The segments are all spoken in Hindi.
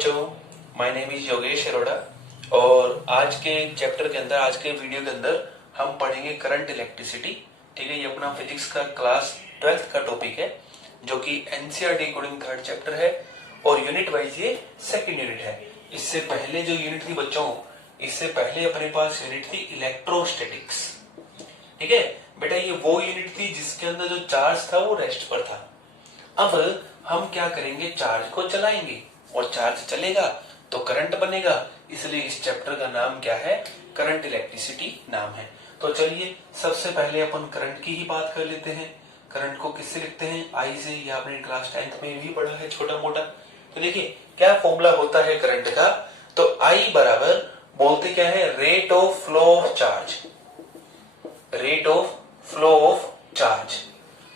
बच्चों, my name is Yogesh Arora और आज के चैप्टर के अंदर, आज के वीडियो के अंदर हम पढ़ेंगे करंट इलेक्ट्रिसिटी। ठीक है, ये अपना फिजिक्स का क्लास 12th का टॉपिक है जो कि एनसीईआरटी अकॉर्डिंग थर्ड चैप्टर है और यूनिट वाइज ये सेकंड यूनिट है। इससे पहले जो यूनिट थी बच्चों, इससे पहले अपने पास यूनिट थी इलेक्ट्रोस्टैटिक्स। ठीक है बेटा, ये वो यूनिट थी जिसके अंदर जो चार्ज था वो रेस्ट पर था। अब हम क्या करेंगे, चार्ज को चलाएंगे और चार्ज चलेगा तो करंट बनेगा, इसलिए इस चैप्टर का नाम क्या है, करंट इलेक्ट्रिसिटी नाम है। तो चलिए सबसे पहले अपन करंट की ही बात कर लेते हैं। करंट को किससे लिखते हैं, आई से। ये आपने क्लास 10th में भी पढ़ा है छोटा मोटा। तो देखिए क्या फॉर्मूला होता है करंट का, तो आई बराबर बोलते क्या है, rate of flow of charge. Rate of flow of charge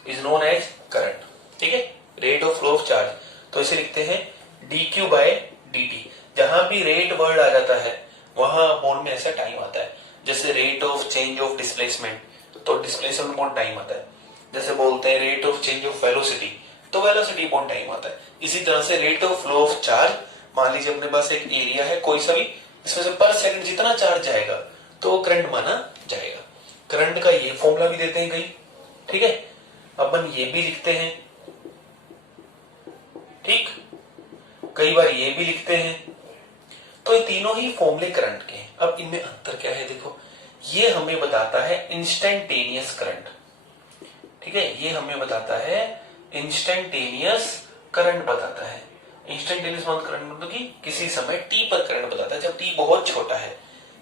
is known as current. ठीक है, rate of flow of charge, तो इसे लिखते हैं dq बाय dt। जहां भी रेट वर्ड आ जाता है वहां मोड में ऐसा टाइम आता है। जैसे rate of change of displacement, तो डिस्प्लेसमेंट मोड टाइम आता है। जैसे बोलते हैं rate of change of velocity, तो वेलोसिटी मोड टाइम आता है। इसी तरह से rate of flow of charge, मान लीजिए अपने पास एक एरिया है कोई सा भी, इसमें से पर सेकंड जितना चार्ज जाएगा तो वो करंट माना जाएगा। करंट का ये फॉर्मूला भी देते हैं कई। ठीक है, अपन ये भी लिखते हैं, ठीक, कई बार ये भी लिखते हैं। तो ये तीनों ही फॉर्मूले करंट के हैं। अब इनमें अंतर क्या है, देखो ये हमें बताता है इंस्टेंटेनियस करंट। ठीक है, ये हमें बताता है इंस्टेंटेनियस करंट बताता है। इंस्टेंटेनियस करंट मतलब कि किसी समय टी पर करंट बताता है जब टी बहुत छोटा है।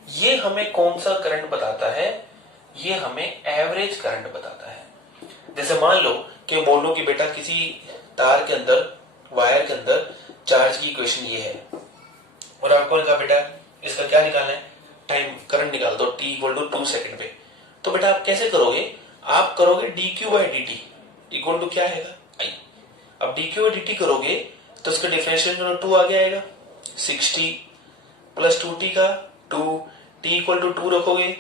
ये हमें कौन सा करंट बताता है, ये हमें एवरेज करंट बताता है। जैसे मान लो कि बोलो कि बेटा किसी तार के अंदर, वायर के अंदर चार्ज की इक्वेशन ये है और आपको ने कहा बेटा इसका क्या निकालना है, टाइम, करंट निकाल दो t इक्वल टू 2 सेकंड पे। तो बेटा आप कैसे करोगे, आप करोगे dq by dt equal to क्या आएगा, i। अब dq बाई dt करोगे तो इसका डिफरेंशियल 2 आगे आएगा, 60 प्लस 2t का 2, t इक्वल टू 2 रखोगे,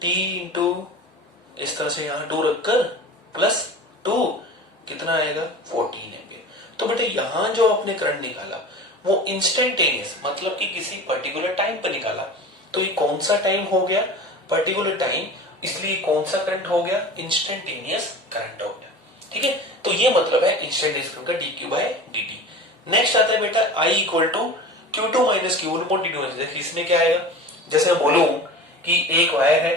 t इंटू इस तरह से यहाँ 2 रखकर प्लस 2 कितना आएगा, 14 एम्पियर। तो बेटा यहाँ जो आपने करंट निकाला वो इंस्टेंटेनियस मतलब कि किसी पर्टिकुलर टाइम पर निकाला। तो ये कौन सा टाइम हो गया, पर्टिकुलर टाइम, इसलिए कौन सा करंट हो गया, इंस्टेंटेनियस करंट हो गया। ठीक है, तो ये मतलब है इंस्टेंटेनियस करंट का dq बाय dt। नेक्स्ट आता है बेटा I equal to q2 minus q1 upon dt। देखिए इसमें क्या आएगा, जैसे मैं बोलूं कि एक वायर है,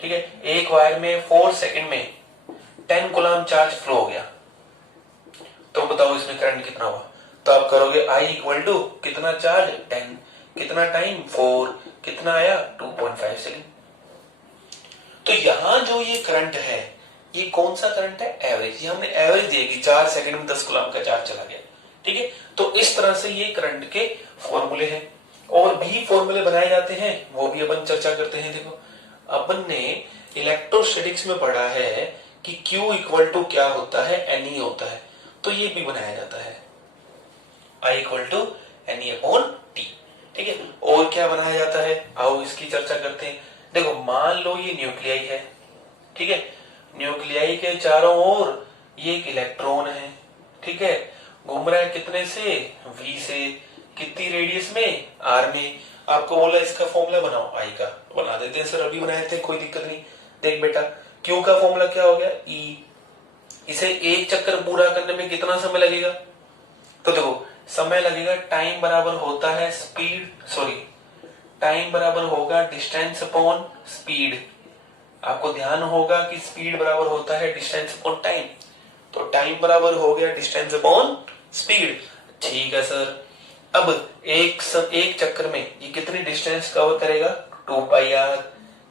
ठीक है, एक वायर में 4 सेकंड में 10 कूलम चार्ज फ्लो हो गया, तो बताओ इसमें करंट कितना हुआ। तो आप करोगे I इक्वल टू कितना चार्ज 10, कितना टाइम 4, कितना आया 2.5 सेकंड। तो यहां जो ये करंट है ये कौन सा करंट है, एवरेज। ये हमने एवरेज दिया कि 4 सेकंड में 10 कूलम का चार्ज चला गया। ठीक है, तो इस तरह से ये करंट के फॉर्मूले हैं। और भी फॉर्मूले बनाए जाते हैं, वो भी अपन चर्चा करते हैं। देखो अपन ने इलेक्ट्रोस्टैटिक्स में पढ़ा है कि Q इक्वल टू क्या होता है, Ne होता है, तो ये भी बनाया जाता है I equal to Ne upon T. ठीक है, और क्या बनाया जाता है, आओ इसकी चर्चा करते हैं। देखो मान लो ये न्यूक्लियाई है, ठीक है, न्यूक्लियाई के चारों ओर ये एक इलेक्ट्रॉन है, ठीक है, घूम रहा है कितने से, V से, कितनी रेडियस में, R में। आपको बोला इसका फॉर्मूला बनाओ, I का बना देते हैं सर, अभी बनाए थे, कोई दिक्कत नहीं। देख बेटा Q का फॉर्मूला क्या हो गया, E। इसे एक चक्कर पूरा करने में कितना समय लगेगा, तो देखो समय लगेगा, टाइम बराबर होता है स्पीड, सॉरी टाइम बराबर होगा डिस्टेंस अपॉन स्पीड। आपको ध्यान होगा कि स्पीड बराबर होता है डिस्टेंस अपॉन टाइम, तो टाइम बराबर हो गया डिस्टेंस अपॉन स्पीड। ठीक है सर, अब एक चक्कर में ये कितनी डिस्टेंस कवर करेगा, 2πr,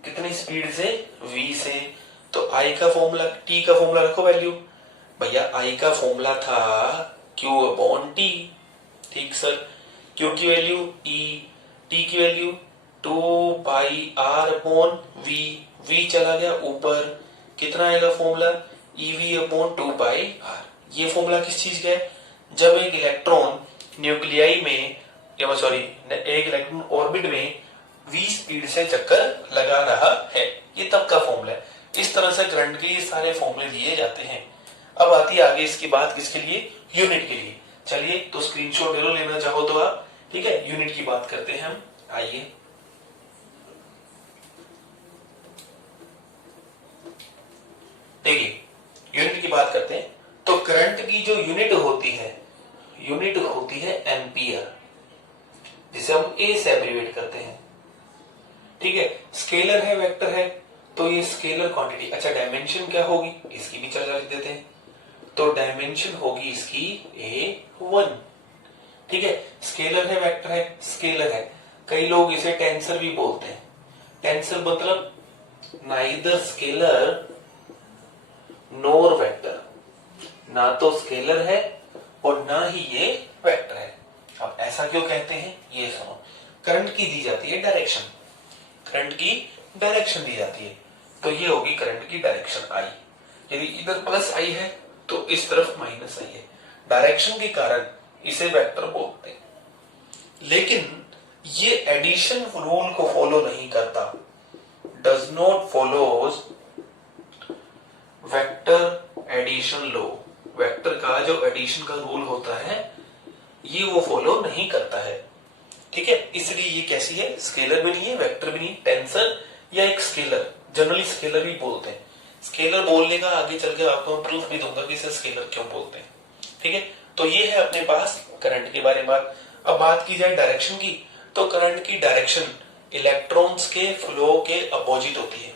कितनी स्पीड से, v से। तो I का फॉर्मूला, T का फॉर्मूला रखो वैल्यू, भैया I का फॉर्मूला था Q अपॉन T। ठीक सर, Q की वैल्यू E, T की value 2πr upon V, V चला गया ऊपर, कितना आएगा फॉर्मूला, EV अपॉन 2πr। ये फॉर्मूला किस चीज का है, जब एक इलेक्ट्रॉन न्यूक्लियाई में, या सॉरी एक इलेक्ट्रॉन ऑर्बिट में v स्पीड से चक्कर लगा रहा है, ये तब का फॉर्मूला है। इस तरह से करंट के ये सारे फॉर्मूले दिए जाते हैं। अब आती है आगे इसकी बात किसके लिए, यूनिट के लिए। चलिए तो स्क्रीनशॉट ले लो, लेना चाहो तो आप, ठीक है। यूनिट की बात करते हैं हम, आइए। देखिए यूनिट की बात करते हैं तो करंट की जो यूनिट होती है एम्पियर, जिसे हम ए से एब्रीवेट करते हैं, ठीक है। स्केलर है, वेक्टर है, तो ये स्केलर क्वांटिटी। अच्छा डायमेंशन क्या होगी, इसकी भी चर्चा लिख देते हैं। तो डायमेंशन होगी इसकी A1, ठीक है। स्केलर है, वेक्टर है, स्केलर है, कई लोग इसे टेंसर भी बोलते हैं। टेंसर मतलब नाइदर स्केलर नोर वेक्टर, ना तो स्केलर है और ना ही ये वेक्टर है। अब ऐसा क्यों कहते हैं ये सुनो। करंट की दी जाती है डायरेक्शन, करंट की डायरेक्शन दी जाती है, तो ये होगी करंट की डायरेक्शन आई। यदि इधर प्लस आई है तो इस तरफ माइनस आई है, डायरेक्शन के कारण इसे वेक्टर बोलते हैं। लेकिन ये एडिशन रूल को फॉलो नहीं करता, does not follows vector addition law. Vector का जो एडिशन का रूल होता है ये वो फॉलो नहीं करता है, ठीक है। इसलिए ये कैसी है, स्केलर भी नहीं है, वेक्टर भी नहीं, टेंसर या एक स्केलर, जनरली स्केलर भी बोलते हैं। स्केलर बोलने का आगे चल के आपको मैं प्रूफ भी दूंगा कि इसे स्केलर क्यों बोलते हैं, ठीक है। तो ये है अपने पास करंट के बारे में बात। अब बात की जाए डायरेक्शन की, तो करंट की डायरेक्शन इलेक्ट्रॉन्स के फ्लो के अपोजिट होती है,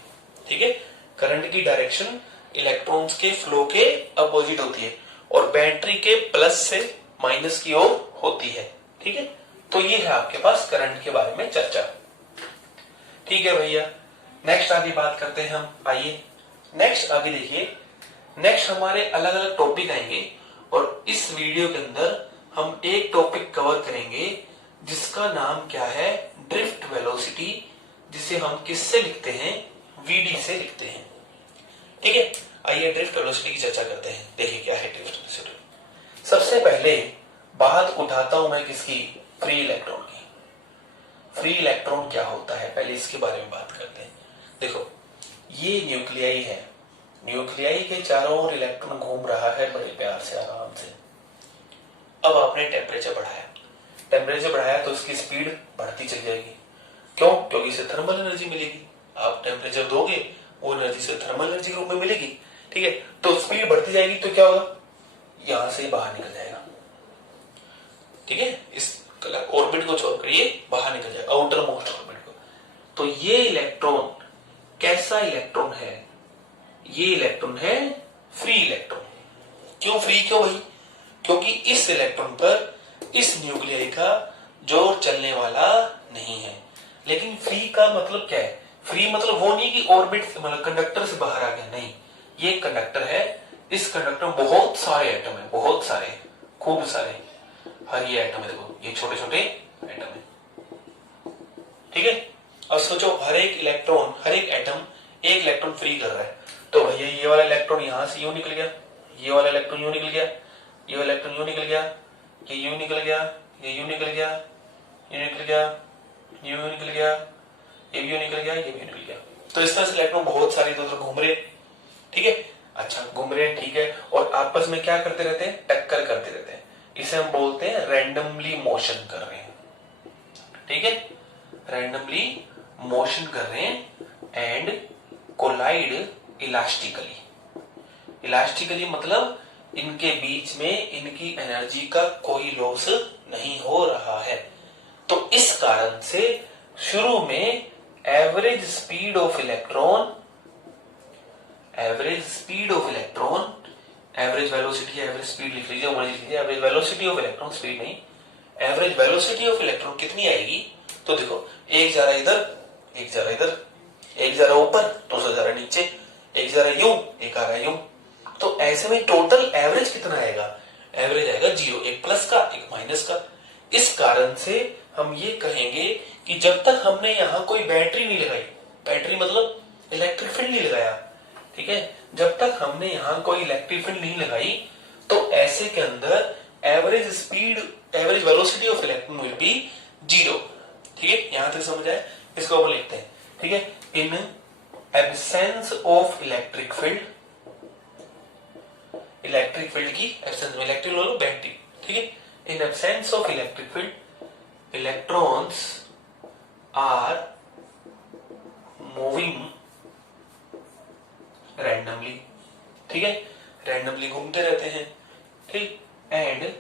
ठीक है। करंट की डायरेक्शन इलेक्ट्रॉन्स के फ्लो के अपोजिट होती है और बैटरी के प्लस से माइनस की ओर होती है, ठीक है। तो ये है आपके पास करंट के बारे में चर्चा, ठीक है भैया। नेक्स्ट आगे बात करते हैं हम, आइए नेक्स्ट आगे देखिए। नेक्स्ट हमारे अलग अलग टॉपिक आएंगे और इस वीडियो के अंदर हम एक टॉपिक कवर करेंगे जिसका नाम क्या है, ड्रिफ्ट वेलोसिटी, जिसे हम किससे लिखते हैं, वीडी से लिखते हैं, ठीक है। आइए ड्रिफ्ट वेलोसिटी की चर्चा करते हैं। देखिए क्या है ड्रिफ्ट वेलोसिटी। सबसे पहले बात उठाता हूं मैं किसकी, फ्री इलेक्ट्रॉन की। फ्री इलेक्ट्रॉन क्या होता है, पहले इसके बारे में बात करते हैं। देखो ये न्यूक्लियाई है, न्यूक्लियाई के चारों ओर इलेक्ट्रॉन घूम रहा है बड़े प्यार से, आराम से। अब आपने टेम्परेचर बढ़ाया, टेम्परेचर बढ़ाया तो इसकी स्पीड बढ़ती चली जाएगी। क्यों, क्योंकि इसे थर्मल एनर्जी मिलेगी। आप टेम्परेचर दोगे वो एनर्जी से थर्मल एनर्जी के रूप में मिलेगी, ठीक है। तो स्पीड बढ़ती जाएगी तो क्या होगा, यहां से बाहर निकल जाएगा, ठीक है। इस ऑर्बिट को छोड़ करिए, बाहर निकल जाएगा, आउटर मोस्ट ऑर्बिट को। तो ये इलेक्ट्रॉन कैसा इलेक्ट्रॉन है, ये इलेक्ट्रॉन है फ्री इलेक्ट्रॉन। क्यों फ्री, क्यों भाई, क्योंकि इस इलेक्ट्रॉन पर इस न्यूक्लियाई का जोर चलने वाला नहीं है। लेकिन फ्री का मतलब क्या है, फ्री मतलब वो नहीं कि ऑर्बिट मतलब कंडक्टर से बाहर आ गया, नहीं, ये कंडक्टर है, इस कंडक्टर में बहुत सारे एटम है, बहुत सारे, खूब सारे, हर ये एटम है, देखो ये छोटे छोटे एटम है, ठीक है। अब सोचो हर एक इलेक्ट्रॉन, हर एक एटम एक इलेक्ट्रॉन फ्री कर रहा है, तो भैया ये वाला इलेक्ट्रॉन यहां से यूं निकल गया, ये वाला इलेक्ट्रॉन यूं निकल गया, ये वाला इलेक्ट्रॉन यूं निकल गया, ये यूं निकल गया, ये यूं निकल गया, ये निकल गया, ये यूं निकल गया, ये भी यूं निकल गया, ये भी निकल गया। तो इस तरह से इलेक्ट्रॉन बहुत सारे इधर उधर घूम रहे, ठीक है। अच्छा घूम रहे हैं, ठीक है, और आपस में क्या करते रहते हैं, टक्कर करते रहते हैं। इसे हम बोलते हैं रैंडमली मोशन कर रहे हैं, ठीक है, रैंडमली मोशन कर रहे हैं एंड कोलाइड इलास्टिकली। इलास्टिकली मतलब इनके बीच में इनकी एनर्जी का कोई लॉस नहीं हो रहा है। तो इस कारण से शुरू में average speed of electron, average speed of electron, average velocity, average speed लिख लीजिए, average velocity of electron, speed नहीं, एवरेज वेलोसिटी ऑफ इलेक्ट्रॉन कितनी आएगी, तो देखो एक जा रहा इधर, एक जा रहा इधर, एक जा रहा ऊपर, दूसरा जा रहा नीचे, एक जा रहा यूं, एक आ रहा यूं। तो ऐसे में टोटल एवरेज कितना आएगा, एवरेज आएगा जीरो, एक प्लस का एक माइनस का। इस कारण से हम ये कहेंगे कि जब तक हमने यहां कोई बैटरी नहीं लगाई, बैटरी मतलब इलेक्ट्रिक फील्ड नहीं लगाया, ठीक है, जब तक हमने यहां कोई इलेक्ट्रिक फील्ड नहीं लगाई, तो ऐसे के अंदर average speed, average velocity of electron will be zero, ठीक है। यहां तक समझ आए, इसको अपन लिखते हैं, ठीक है। In absence of electric field की एब्सेंस में, इलेक्ट्रिक बैटरी, ठीक है, in absence of electric field electrons are moving randomly, ठीक है, रैंडमली घूमते रहते हैं, ठीक, एंड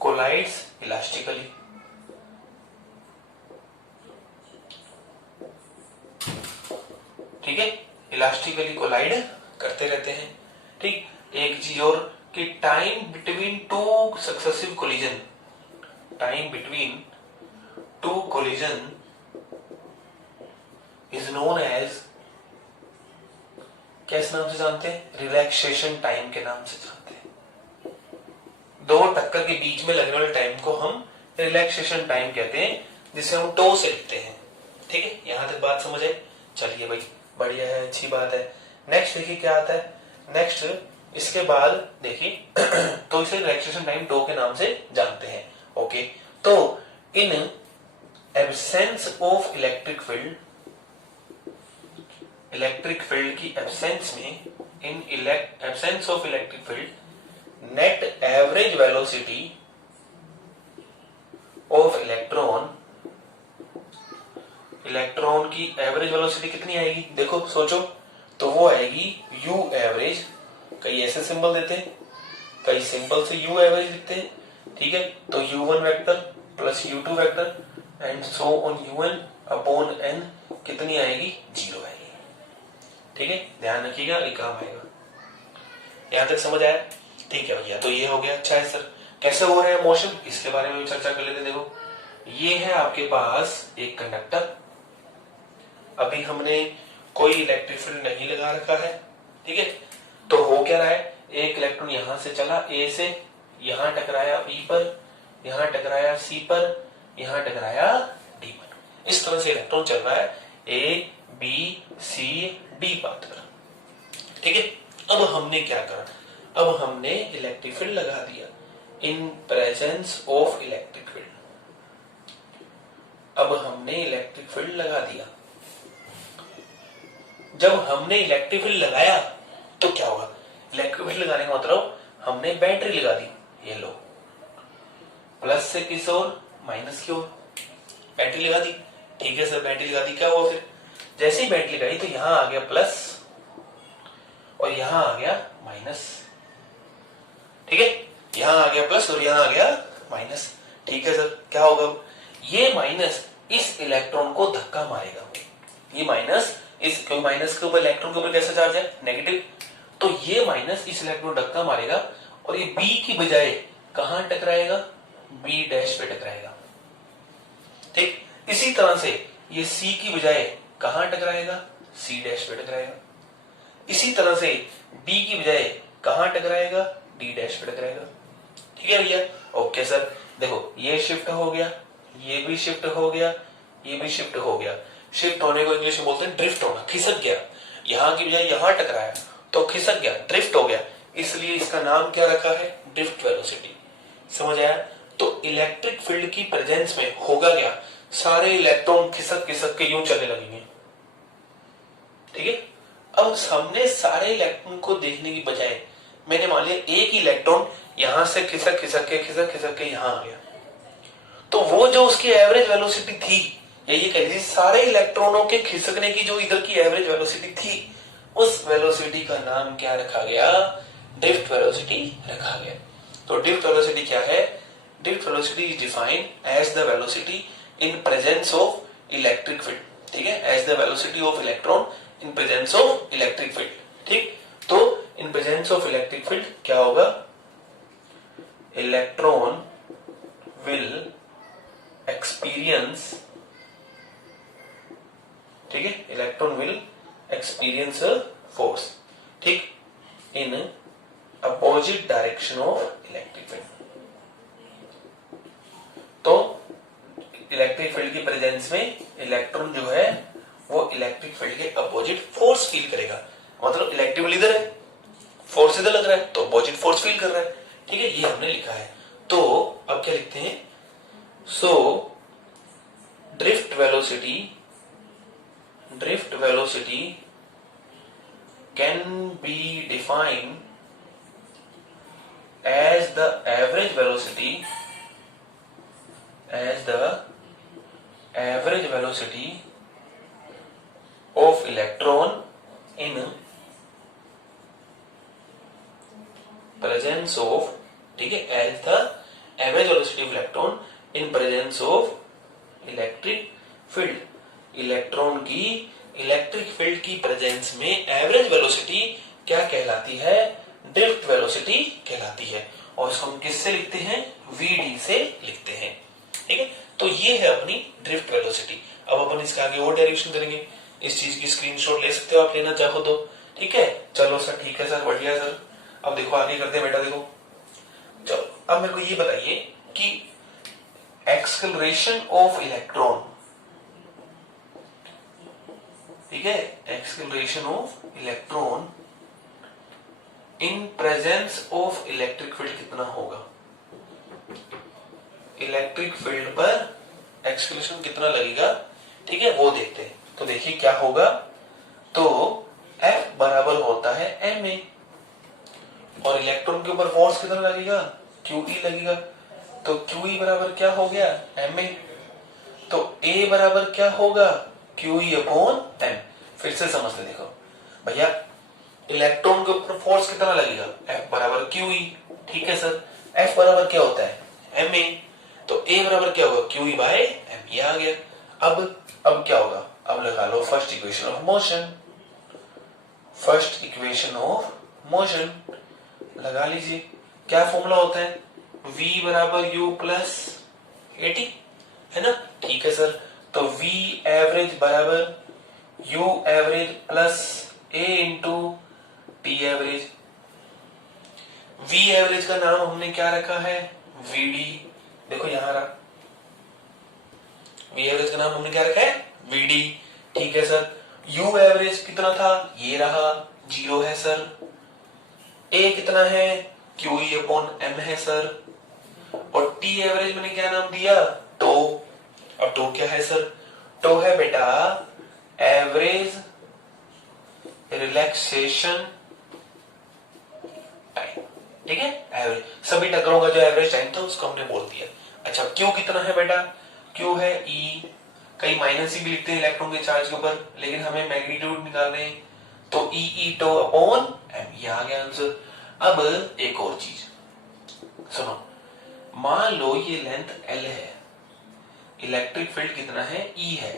कोलाइड्स इलास्टिकली, ठीक है, इलास्टिकली कोलाइड करते रहते हैं, ठीक। एक चीज और कि time between two successive collision, time between two collision is known as, किस नाम से जानते हैं, रिलैक्सेशन टाइम के नाम से जानते हैं। दो टक्कर के बीच में लगने वाले टाइम को हम रिलैक्सेशन टाइम कहते हैं, जिसे हम टो से लिखते हैं, ठीक है। यहां तक बात समझ आए, चलिए भाई बढ़िया है, अच्छी बात है। नेक्स्ट देखिए क्या आता है, नेक्स्ट इसके बाद देखिए तो इसे रिलैक्सेशन टाइम टो के नाम से जानते हैं, ओके। तो इन absence of electric field, electric field की एब्सेंस में, इन absence of electric field net average velocity of electron, electron की एवरेज वेलोसिटी कितनी आएगी, देखो सोचो, तो वो आएगी u एवरेज, कई ऐसे सिंबल देते हैं, कई सिंपल से u एवरेज लिखते हैं, ठीक है। तो u1 vector plus u2 vector and so on un upon n कितनी आएगी, 0 आएगी, ठीक है। ध्यान रखिएगा, ये काम आएगा। यहां तक समझ आया, ठीक है भैया। तो ये हो गया, अच्छा है सर, कैसे हो रहा है मोशन, इसके बारे में भी चर्चा कर लेते। देखो ये है आपके पास एक कंडक्टर, अभी हमने कोई इलेक्ट्रिक फील्ड नहीं लगा रखा है, ठीक है। तो हो क्या रहा है, एक इलेक्ट्रॉन यहां से चला ए से, यहां टकराया बी पर, यहां टकराया सी पर, यहां टकराया डी पर, इस तरह से इलेक्ट्रॉन चल रहा है A B C D path पर, ठीक है। अब हमने क्या करा, अब हमने इलेक्ट्रिक फील्ड लगा दिया इन प्रेजेंस ऑफ इलेक्ट्रिक फील्ड, अब हमने इलेक्ट्रिक फील्ड लगा दिया। जब हमने इलेक्ट्रिक फील्ड लगाया तो क्या हुआ, इलेक्ट्रिक फील्ड लगाने का मतलब हमने बैटरी लगा दी, ये लो, प्लस से किस ओर, माइनस की ओर बैटरी लगा दी, ठीक है सर। बैटरी लगा दी, क्या हुआ फिर, जैसे ही बैटरी लगाई तो यहां आ गया प्लस और यहां आ गया माइनस, ठीक है, यहां आ गया प्लस और यहां आ गया माइनस, ठीक है सर। क्या होगा, ये माइनस इस इलेक्ट्रॉन को धक्का मारेगा, ये माइनस इस, क्योंकि माइनस के ऊपर इलेक्ट्रॉन के ऊपर कैसा चार्ज है, नेगेटिव, तो ये माइनस इस इलेक्ट्रॉन को धक्का मारेगा और ये बी की बजाय कहां टकराएगा, बी डैश पे टकराएगा, ठीक। इसी तरह से ये सी की बजाय कहां टकराएगा, सी डैश पे टकराएगा, इसी तरह से डी की बजाय कहां टकराएगा, डी डैश पे टकराएगा, ठीक है भैया, ओके सर। देखो ये शिफ्ट हो गया, ये भी शिफ्ट हो गया, ये भी शिफ्ट हो गया, शिफ्ट होने को इंग्लिश में बोलते हैं ड्रिफ्ट होना, खिसक गया, यहां की बजाय यहां टकराया तो खिसक गया, ड्रिफ्ट हो गया, इसलिए इसका नाम क्या रखा है, ड्रिफ्ट वेलोसिटी, समझ आया। तो इलेक्ट्रिक फील्ड की प्रेजेंस में होगा क्या, सारे इलेक्ट्रॉन खिसक खिसक के यूं चलने लगेंगे, ठीक है। अब हमने सारे इलेक्ट्रॉन को देखने की बजाय मैंने मान लिया एक ही इलेक्ट्रॉन यहां से खिसक खिसक के यहां आ गया, तो वो जो उसकी एवरेज वेलोसिटी थी, ये कह लीजिए सारे इलेक्ट्रॉनों के खिसकने की जो इधर की एवरेज वेलोसिटी थी, उस वेलोसिटी का नाम क्या रखा गया, ड्रिफ्ट वेलोसिटी रखा गया। तो ड्रिफ्ट वेलोसिटी क्या है, drift velocity is defined as the velocity in presence of electric field, ठीक है, as the velocity of electron in presence of electric field, ठीक। तो in presence of electric field क्या होगा, इलेक्ट्रॉन विल एक्सपीरियंस, ठीक है, इलेक्ट्रॉन विल एक्सपीरियंस फोर्स, ठीक, in opposite direction of electric field. तो इलेक्ट्रिक फील्ड की प्रेजेंस में इलेक्ट्रॉन जो है वो इलेक्ट्रिक फील्ड के अपोजिट फोर्स फील करेगा, मतलब इलेक्ट्रिक फील्ड इधर है, फोर्स इधर लग रहा है तो अपोजिट फोर्स फील कर रहा है, ठीक है, ये हमने लिखा है। तो अब क्या लिखते हैं, so drift velocity can be defined as the average velocity of electron in presence of, ठीक है, as the average velocity of electron in presence of electric field, electron की इलेक्ट्रिक फील्ड की प्रेजेंस में एवरेज वेलोसिटी क्या कहलाती है? ड्रिफ्ट वेलोसिटी कहलाती है। और इसको हम किससे लिखते हैं? vd से लिखते हैं, ठीक है। तो ये है अपनी ड्रिफ्ट वेलोसिटी। अब अपन इसके आगे और डेरिवेशन करेंगे। इस चीज की स्क्रीनशॉट ले सकते हो आप, लेना चाहो तो, ठीक है। चलो सर, ठीक है सर, बढ़िया सर। अब देखो आगे करते हैं बेटा। देखो चलो, अब मेरे को ये बताइए कि एक्सेलरेशन ऑफ इलेक्ट्रॉन, ठीक है, acceleration of electron in presence of electric field कितना होगा? इलेक्ट्रिक फील्ड पर एक्सेलरेशन कितना लगेगा, ठीक है, वो देखते हैं। तो देखिए क्या होगा। तो F बराबर होता है ma, और इलेक्ट्रॉन के ऊपर फोर्स कितना लगेगा? QE लगेगा। तो QE बराबर क्या हो गया? ma। तो A बराबर क्या होगा? QE upon m। फिर से समझ ले, देखो भैया, इलेक्ट्रॉन के ऊपर फोर्स कितना लगेगा? F बराबर QE, ठीक है सर। F बराबर क्या होता है? ma। तो A बराबर क्या होगा? QE by m। ये आ गया। अब क्या होगा? अब लगा लो first equation of motion. First equation of motion लगा लीजिए। क्या फॉर्मूला होता है? v बराबर u प्लस at, है ना, ठीक है सर। तो v एवरेज बराबर u average plus a into t average. v average का नाम हमने क्या रखा है? vd। देखो यहां रहा, v एवरेज का नाम हमने क्या रखा है? vd, ठीक है सर। u एवरेज कितना था? ये रहा, 0 है सर। a कितना है? QE अपॉन m है सर। और t एवरेज मैंने क्या नाम दिया? टो। अब टो क्या है सर? टो है बेटा एवरेज रिलैक्सेशन टाइम, ठीक है। एवरेज सभी टक्करों का जो एवरेज टाइम था उसको हमने बोल दिया। अच्छा, Q कितना है बेटा? Q है E। कई माइनस ही भी लिखते हैं इलेक्ट्रॉन के चार्ज के ऊपर, लेकिन हमें मैग्नीट्यूड निकालने हैं, तो E टो अपॉन m। ये आ गया आंसर। अब एक और चीज सुनो, मान लो ये लेंथ L है, इलेक्ट्रिक फील्ड कितना है? E है।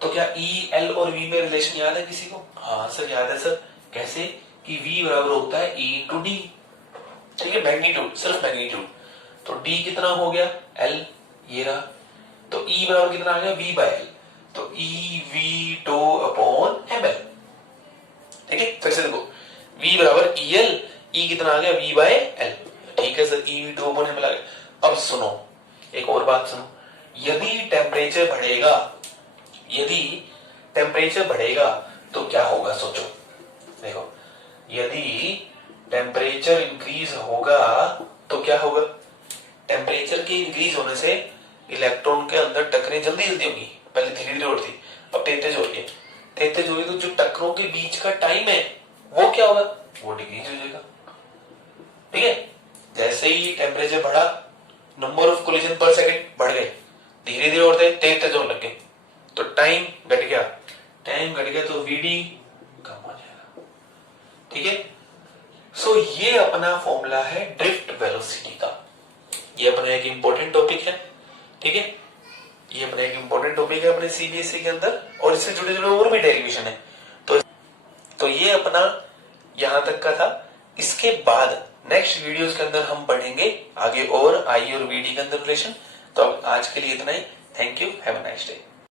तो क्या E, L और V में रिलेशन याद है किसी को? हाँ सर, याद है सर। कैसे? कि V बराबर होता है E इंटू D, ठीक है, मैग्नीट्यूड, सिर्फ मैग्नीट्यूड। तो D कितना हो गया? L, ये रहा। तो E बराबर कितना आ गया? V by L। तो E V tau upon ml, ठीक है। फिर से देखो, V बराबर EL, E कितना आ गया? V बाय L, ठीक है sir. E V tau upon ml आ गया। अब सुनो, एक और बात सुनो। यदि टेम्परेचर बढ़ेगा तो क्या होगा? सोचो, देखो, यदि टेम्परेचर इंक्रीज होगा तो क्या होगा? टेम्परेचर के इंक्रीज होने से इलेक्ट्रॉन के अंदर टकरें जल्दी होगी। पहले धीरे धीरे होती, अब तेज हो रही है। तेज होगी तो जो टकरों के बीच का टाइम है वो क्या होगा? वो डिक्रीज हो जाएगा, ठीक है। जैसे ही टेम्परेचर बढ़ा, नंबर ऑफ कोलिजन पर सेकंड बढ़ गए, धीरे धीरे होते तेज होने लगे, तो टाइम घट गया। तो vd कम हो जाएगा, ठीक है। सो ये अपना फॉर्मूला है ड्रिफ्ट वेलोसिटी का। ये अपना एक इंपॉर्टेंट टॉपिक है, ठीक है। ये अपना एक इंपॉर्टेंट टॉपिक है अपने सीबीएसई के अंदर, और इससे जुड़े जुड़े और भी डेरिवेशन है। तो ये अपना यहां तक का था। इसके बाद नेक्स्ट वीडियोस के अंदर हम पढ़ेंगे आगे और आई और वीडी के अंदर रिलेशन। तो अब आज के लिए इतना ही। Thank you, have a nice day.